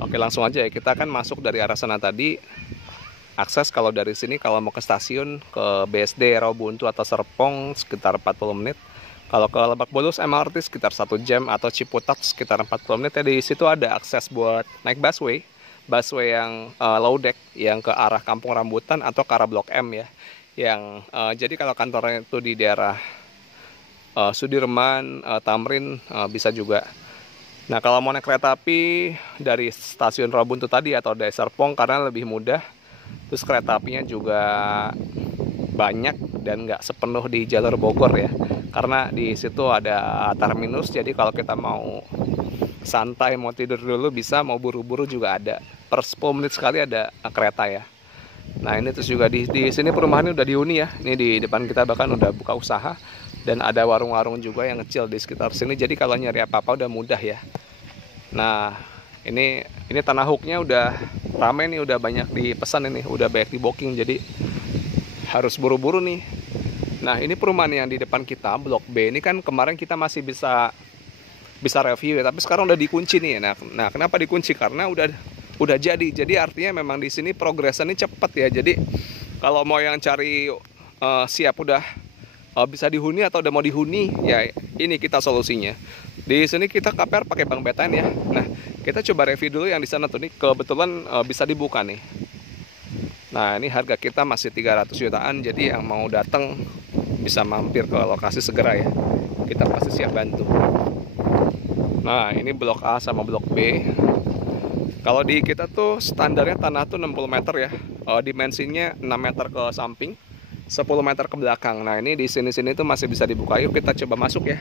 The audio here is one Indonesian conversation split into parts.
Oke, langsung aja ya. Kita kan masuk dari arah sana tadi. Akses kalau dari sini kalau mau ke stasiun, ke BSD, Rawabuntu atau Serpong sekitar 40 menit. Kalau ke Lebak Bulus MRT sekitar 1 jam atau Ciputat sekitar 40 menit. Ya, di situ ada akses buat naik busway. Busway yang low deck yang ke arah Kampung Rambutan atau ke arah Blok M ya. Yang jadi kalau kantornya itu di daerah Sudirman, Tamrin bisa juga. Nah, kalau mau naik kereta api dari stasiun Rawabuntu tadi atau dari Serpong karena lebih mudah. Terus kereta apinya juga banyak dan nggak sepenuh di jalur Bogor ya. Karena di situ ada terminus, jadi kalau kita mau santai, mau tidur dulu bisa, mau buru-buru juga ada. Per 10 menit sekali ada kereta ya. Nah, ini terus juga di sini perumahannya udah dihuni ya. Ini di depan kita bahkan udah buka usaha dan ada warung-warung juga yang kecil di sekitar sini. Jadi kalau nyari apa-apa udah mudah ya. Nah, ini tanah hooknya udah rame nih, udah banyak dipesan ini, udah banyak di booking, jadi harus buru-buru nih. Nah, ini perumahan yang di depan kita, Blok B ini kan kemarin kita masih bisa review ya, tapi sekarang udah dikunci nih. Nah, kenapa dikunci? Karena udah jadi. Jadi artinya memang di sini progresannya cepat ya. Jadi kalau mau yang cari siap udah bisa dihuni atau udah mau dihuni, ya ini kita solusinya. Di sini kita KPR pakai Bank BTN ya. Nah, kita coba review dulu yang di sana tuh nih. Kebetulan bisa dibuka nih. Nah, ini harga kita masih 300 jutaan. Jadi yang mau datang bisa mampir ke lokasi segera ya. Kita pasti siap bantu. Nah, ini Blok A sama Blok B. Kalau di kita tuh standarnya tanah tuh 60 meter ya. Dimensinya 6 meter ke samping, 10 meter ke belakang. Nah, ini di sini-sini tuh masih bisa dibuka. Yuk kita coba masuk ya.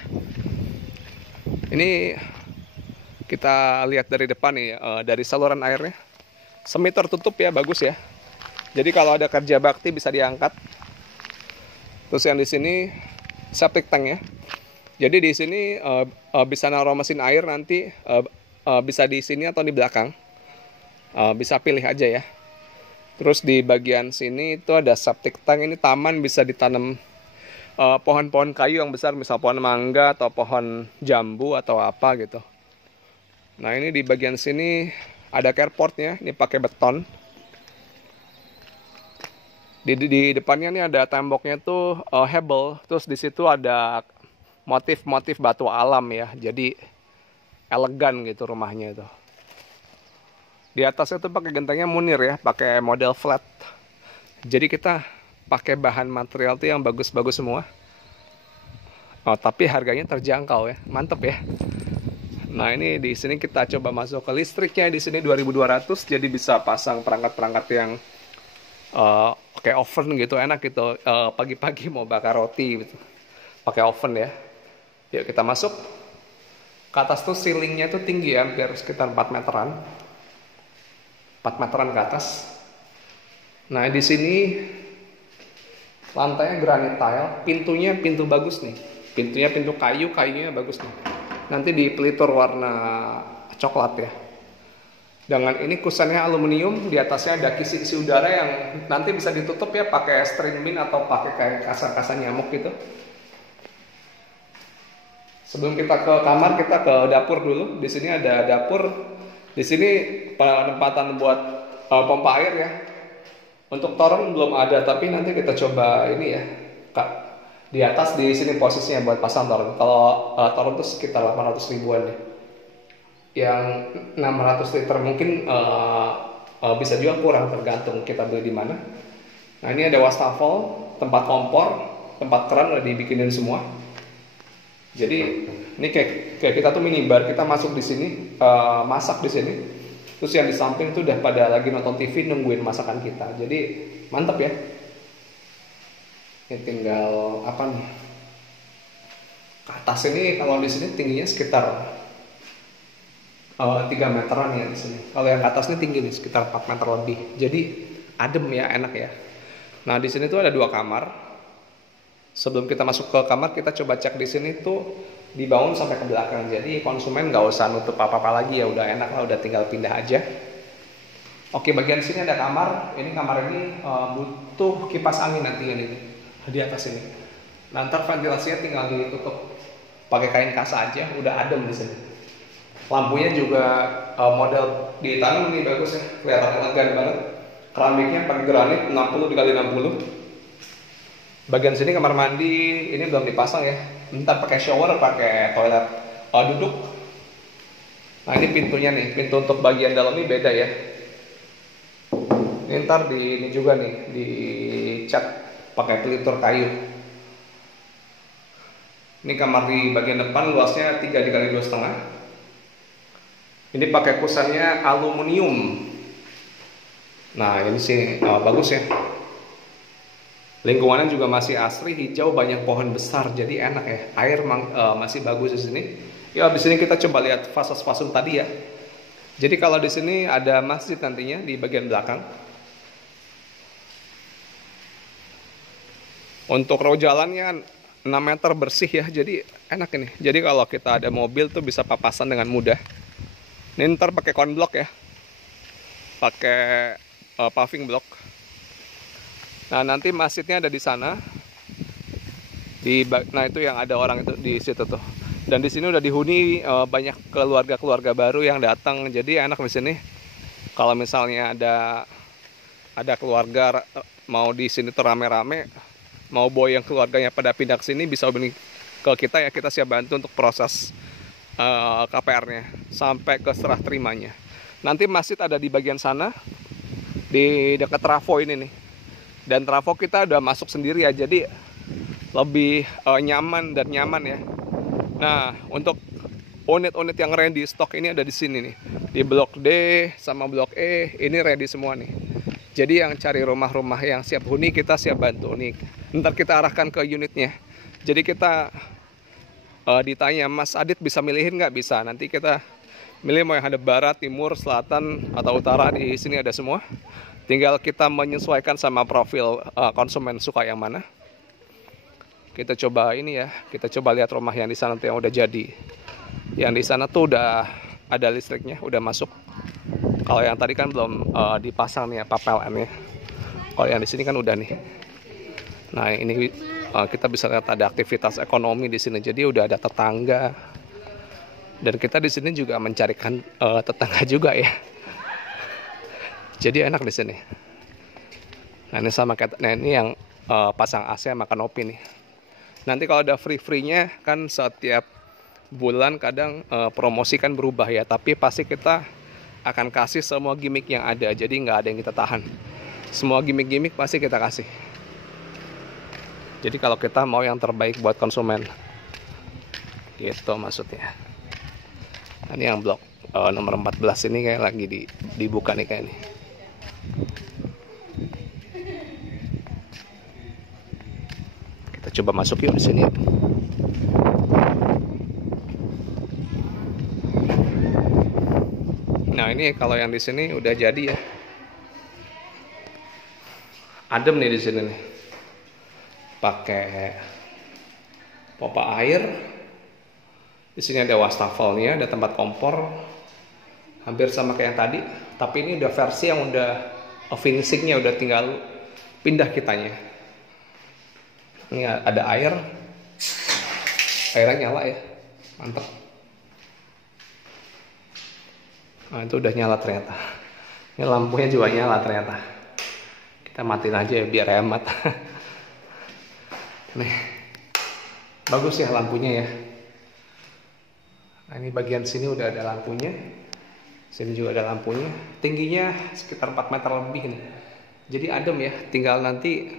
Ini kita lihat dari depan nih, dari saluran airnya. Semi tertutup ya, bagus ya. Jadi kalau ada kerja bakti bisa diangkat. Terus yang di sini septic tank ya. Jadi di sini bisa naruh mesin air nanti, bisa di sini atau di belakang. Bisa pilih aja ya. Terus di bagian sini itu ada septic tank, ini taman, bisa ditanam pohon-pohon kayu yang besar, misal pohon mangga atau pohon jambu atau apa gitu. Nah, ini di bagian sini ada carportnya, ini pakai beton. Di depannya nih ada temboknya tuh hebel, terus di situ ada motif-motif batu alam ya, jadi elegan gitu rumahnya itu. Di atasnya tuh pakai gentengnya Munir ya, pakai model flat. Jadi kita pakai bahan material tuh yang bagus-bagus semua. Tapi harganya terjangkau ya, mantep ya. Nah, ini di sini kita coba masuk ke listriknya. Di sini 2200, jadi bisa pasang perangkat-perangkat yang pakai oven gitu, enak gitu. Pagi-pagi mau bakar roti gitu, pakai oven ya. Yuk kita masuk. Ke atas tuh ceilingnya tuh tinggi ya, hampir sekitar 4 meteran. 4 meteran ke atas. Nah, di sini lantainya granit tile, pintunya pintu bagus nih. Pintunya pintu kayu, kayunya bagus nih. Nanti dipelitur warna coklat ya. Dengan ini kusennya aluminium, di atasnya ada kisi-kisi udara yang nanti bisa ditutup ya pakai string bin atau pakai kayak kasar-kasar nyamuk gitu. Sebelum kita ke kamar, kita ke dapur dulu. Di sini ada dapur. Di sini penempatan buat pompa air ya. Untuk toren belum ada, tapi nanti kita coba ini ya. Di atas di sini posisinya buat pasang toren. Kalau toren itu sekitar 800 ribuan deh. Yang 600 liter mungkin bisa juga kurang, tergantung kita beli di mana. Nah, ini ada wastafel, tempat kompor, tempat keran udah dibikinin semua. Jadi ini kayak kita tuh minibar, kita masuk di sini, masak di sini. Terus yang di samping tuh udah pada lagi nonton TV nungguin masakan kita. Jadi mantep ya. Ini tinggal apa nih? Ke atas ini kalau di sini tingginya sekitar 3 meteran ya di sini. Kalau yang ke atas ini tinggi nih sekitar 4 meter lebih. Jadi adem ya, enak ya. Nah, di sini tuh ada 2 kamar. Sebelum kita masuk ke kamar, kita coba cek di sini tuh dibangun sampai ke belakang. Jadi konsumen nggak usah nutup apa-apa lagi ya, udah enak lah, udah tinggal pindah aja. Oke, bagian sini ada kamar. Ini kamar ini butuh kipas angin nantinya nih di atas ini. Nanti ventilasinya tinggal ditutup pakai kain kasa aja, udah adem di sini. Lampunya juga model ditanam nih, bagus ya, kelihatan elegan banget. Keramiknya pakai granit 60 x 60. Bagian sini kamar mandi ini belum dipasang ya. Ntar pakai shower, pakai toilet duduk. Nah ini pintunya nih, pintu untuk bagian dalam ini beda ya. Ini ntar ini juga nih, dicat pakai pelitur kayu. Ini kamar di bagian depan luasnya 3 x 2,5. Ini pakai kusennya aluminium. Nah ini sih bagus ya. Lingkungannya juga masih asri, hijau, banyak pohon besar, jadi enak ya. Air masih bagus di sini. Ya di sini kita coba lihat fasum tadi ya. Jadi kalau di sini ada masjid nantinya di bagian belakang. Untuk row jalannya 6 meter bersih ya, jadi enak ini. Jadi kalau kita ada mobil tuh bisa papasan dengan mudah. Ini ntar pakai konblok ya, pakai paving block. Nah nanti masjidnya ada di sana. Nah itu yang ada orang itu di situ tuh. Dan di sini udah dihuni banyak keluarga-keluarga baru yang datang. Jadi enak di sini. Kalau misalnya ada keluarga mau di sini tuh rame-rame, mau boyang keluarganya pada pindah ke sini, bisa hubungi ke kita ya, kita siap bantu untuk proses KPR-nya sampai ke serah terimanya. Nanti masjid ada di bagian sana, di dekat trafo ini nih. Dan trafo kita udah masuk sendiri ya, jadi lebih nyaman ya. Nah untuk unit-unit yang ready stok ini ada di sini nih, di blok D sama blok E ini ready semua nih. Jadi yang cari rumah-rumah yang siap huni, kita siap bantu nih. Ntar kita arahkan ke unitnya. Jadi kita ditanya, Mas Adit bisa milihin nggak? Bisa. Nanti kita milih mau yang ada barat, timur, selatan, atau utara. Di sini ada semua. Tinggal kita menyesuaikan sama profil konsumen suka yang mana. Kita coba ini ya. Kita coba lihat rumah yang di sana tuh yang udah jadi. Yang di sana tuh udah ada listriknya, udah masuk. Kalau yang tadi kan belum dipasang nih ya PLN-nya. Kalau yang di sini kan udah nih. Nah ini kita bisa lihat ada aktivitas ekonomi di sini. Jadi udah ada tetangga. Dan kita di sini juga mencarikan tetangga juga ya. Jadi enak di sini. Nah ini sama kayak, nah ini yang pasang AC sama kanopi nih. Nanti kalau ada free-nya kan setiap bulan kadang promosi kan berubah ya. Tapi pasti kita akan kasih semua gimmick yang ada, jadi nggak ada yang kita tahan. Semua gimmick pasti kita kasih. Jadi kalau kita mau yang terbaik buat konsumen, gitu maksudnya. Nah, ini yang blok nomor 14 ini kayak lagi dibuka nih kayak ini. Kita coba masuk yuk di sini. Nah ini kalau yang di sini udah jadi ya, adem nih di sini nih, pakai pompa air. Di sini ada wastafelnya, ada tempat kompor, hampir sama kayak yang tadi. Tapi ini udah versi yang udah finishingnya, udah tinggal pindah kitanya. Ini ada airnya nyala ya, mantap. Nah itu udah nyala ternyata. Ini lampunya juga nyala ternyata. Kita matiin aja ya biar hemat. Nih, bagus ya lampunya ya. Nah ini bagian sini udah ada lampunya. Sini juga ada lampunya. Tingginya sekitar 4 meter lebih nih. Jadi adem ya. Tinggal nanti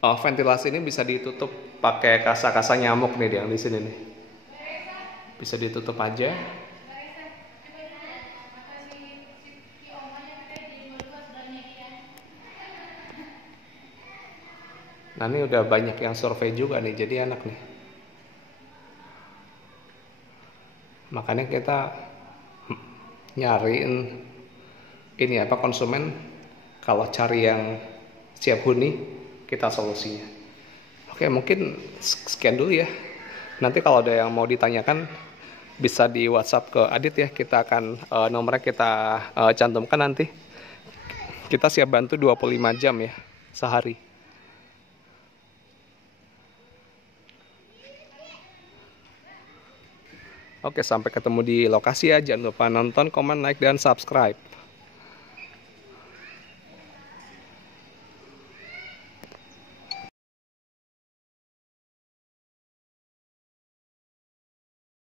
ventilasi ini bisa ditutup pakai kasa-kasa nyamuk nih yang di sini nih. Bisa ditutup aja. Nah ini udah banyak yang survei juga nih, jadi enak nih. Makanya kita nyariin ini apa, konsumen kalau cari yang siap huni, kita solusinya. Oke mungkin sekian dulu ya. Nanti kalau ada yang mau ditanyakan bisa di WhatsApp ke Adit ya. Kita akan nomornya kita cantumkan nanti. Kita siap bantu 25 jam ya sehari. Oke, sampai ketemu di lokasi ya. Jangan lupa nonton, komen, like, dan subscribe.